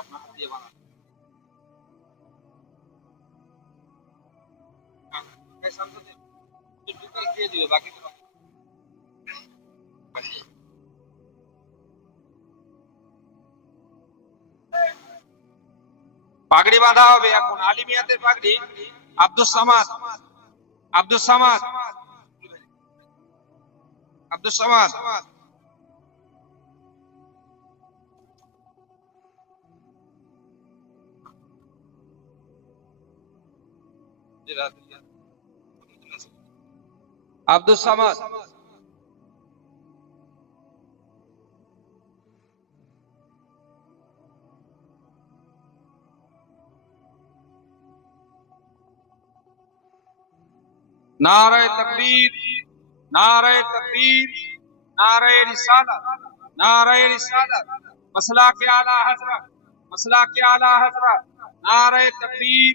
আপনার হাত দিয়ে বানানো দিয়ে দিবে বাকি পাগড়ি বাঁধা হবে এখন আলিমিয়াদের পাগড়ি আব্দুল সামাদ আব্দুল সামাদ আব্দুল সামাদ عبد الصمد نعرہ تکبیر نعرہ تکبیر نعرہ رسالت نعرہ رسالت مسئلہ کے اعلی حضرت مسئلہ کے اعلی حضرت نعرہ تکبیر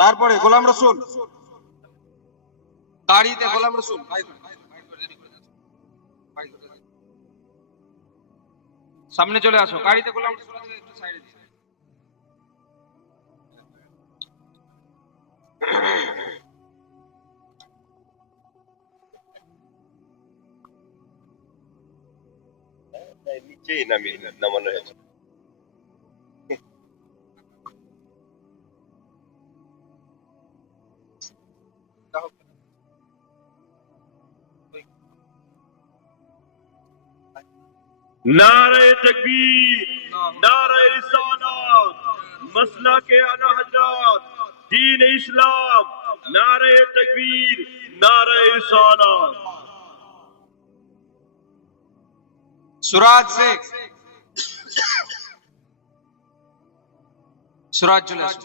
তারপরে গোলাম রসুল গাড়িতে গোলাম রসুল সামনে চলে আসো গাড়িতে গোলাম রসুল হ্যাঁ, হ্যাঁ, নিচেই নামিয়ে নামানো হয়েছে نعرہ تکبیر نعرہ رسالات مسئلہ کے اعلی حضرات دین اسلام نعرہ تکبیر نعرہ رسالات سراج سے سراج جلس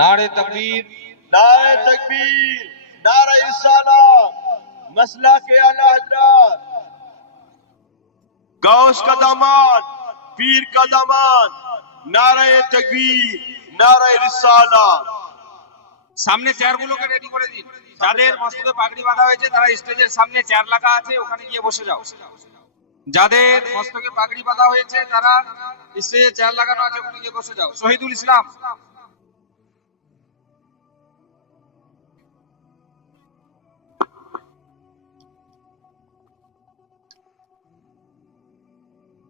নারে তকবীর নারে তকবীর নারে ইসালা মসলা কে আলা হযরত গাউস কা দামান পীর কা দামান নারে তকবীর নারে রিসালা সামনে চেয়ারগুলোকে রেডি করে দিন যাদের মস্তকে পাগড়ি বাঁধা হয়েছে তারা স্টেজের সামনে চেয়ার লাগা আছে ওখানে গিয়ে বসে যাও যাদের মস্তকে পাগড়ি বাঁধা হয়েছে তারা স্টেজে চেয়ার লাগানো আছে ওখানে গিয়ে বসে যাও শহীদুল ইসলাম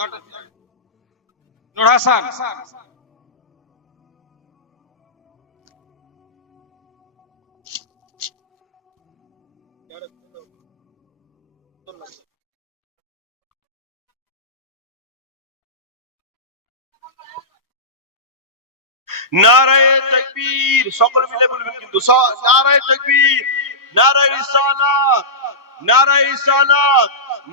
نڑاسان نعرہ تکبیر سوکر ملے بلے بلے کندو نعرہ تکبیر نعرہ رسالہ نعرہ رسالہ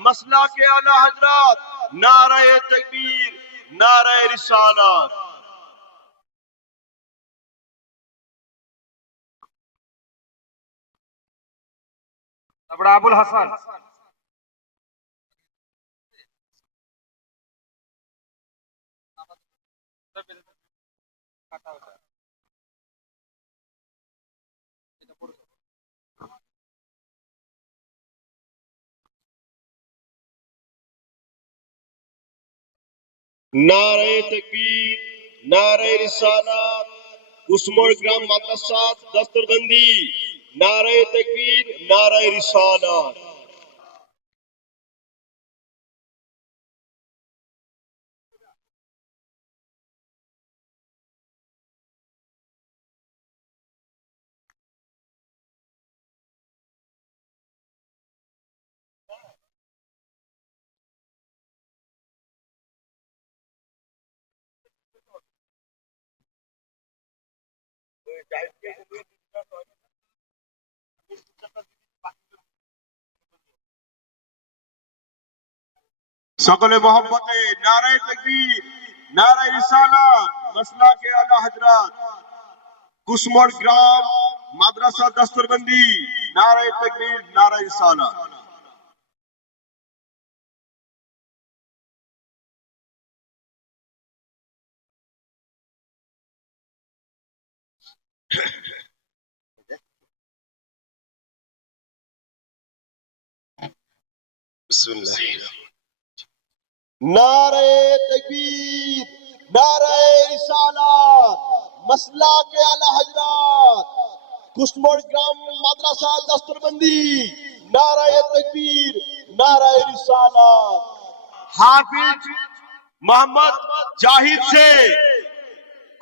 مسئلہ کے علی حضرات نعرہ تکبیر نعرہ رسالات ابو الحسن হাসান কাটা نعرہ تکبیر نعرہ رسالات نار گرام مدرسات دستر بندی نعرہ تکبیر نعرہ رسالات سکل محبت نعرہ تکبیر نعرہ رسالت مسئلہ کے اعلی حضرات کسمر گرام مدرسہ دستربندی نعرہ تکبیر نعرہ رسالت نعرہ تکبیر رسالات مسئلہ کے علا حضرات گراما سال دستربندی تکبیر نعرہ رسالات حافظ محمد جاہد سے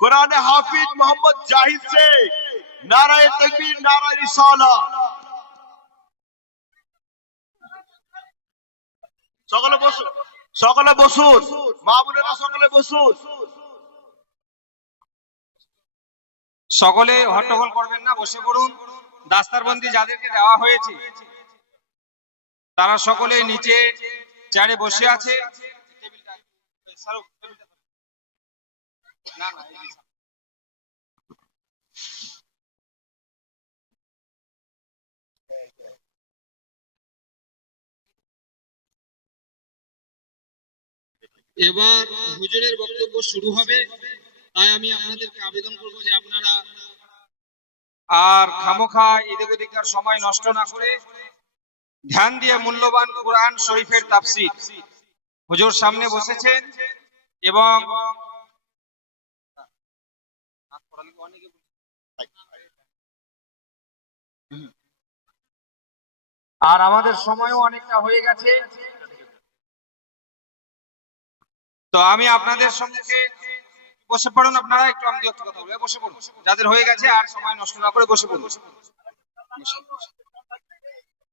কোরআন হাফিজ মোহাম্মদ জাহিদ শেখ নারায় তকবীর নারায় রিসালা সকলে বসুন সকলে বসুন মা বোনেরা সকলে বসুন সকলে হট্টগোল করবেন না বসে পড়ুন দাস্তারবন্দি যাদেরকে দেওয়া হয়েছে তারা সকলে নিচে চেয়ারে বসে আছে এবার হুজুরের বক্তব্য শুরু হবে তাই আমি আপনাদেরকে আবেদন করবো যে আপনারা আর খামোখা এদিক ওদিককার সময় নষ্ট না করে ধ্যান দিয়ে মূল্যবান কোরআন শরীফের তাপসি হুজুর সামনে বসেছেন এবং অনেকে আর আমাদের সময়ও অনেকটা হয়ে গেছে তো আমি আপনাদের সঙ্গে বসে পড়ুন আপনারা একটু আমি কথা বলবো বসে পড়ুন যাদের হয়ে গেছে আর সময় নষ্ট না করে বসে পড়ুন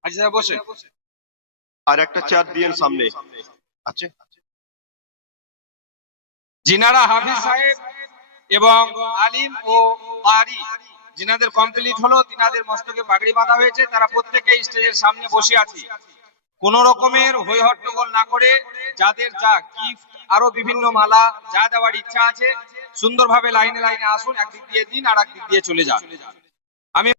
আচ্ছা বসে আর একটা চার দিয়ে সামনে আছে জিনারা হাফিজ সাহেব এবং আলিম ও আরি যিনাদের কমপ্লিট হলো তিনাদের মস্তকে পাগড়ি বাঁধা হয়েছে তারা প্রত্যেকে স্টেজের সামনে বসে আছে কোন রকমের হই হট্টগোল না করে যাদের যা গিফট আরো বিভিন্ন মালা যা দেওয়ার ইচ্ছা আছে সুন্দরভাবে লাইনে লাইনে আসুন একদিক দিয়ে দিন আর একদিক দিয়ে চলে যান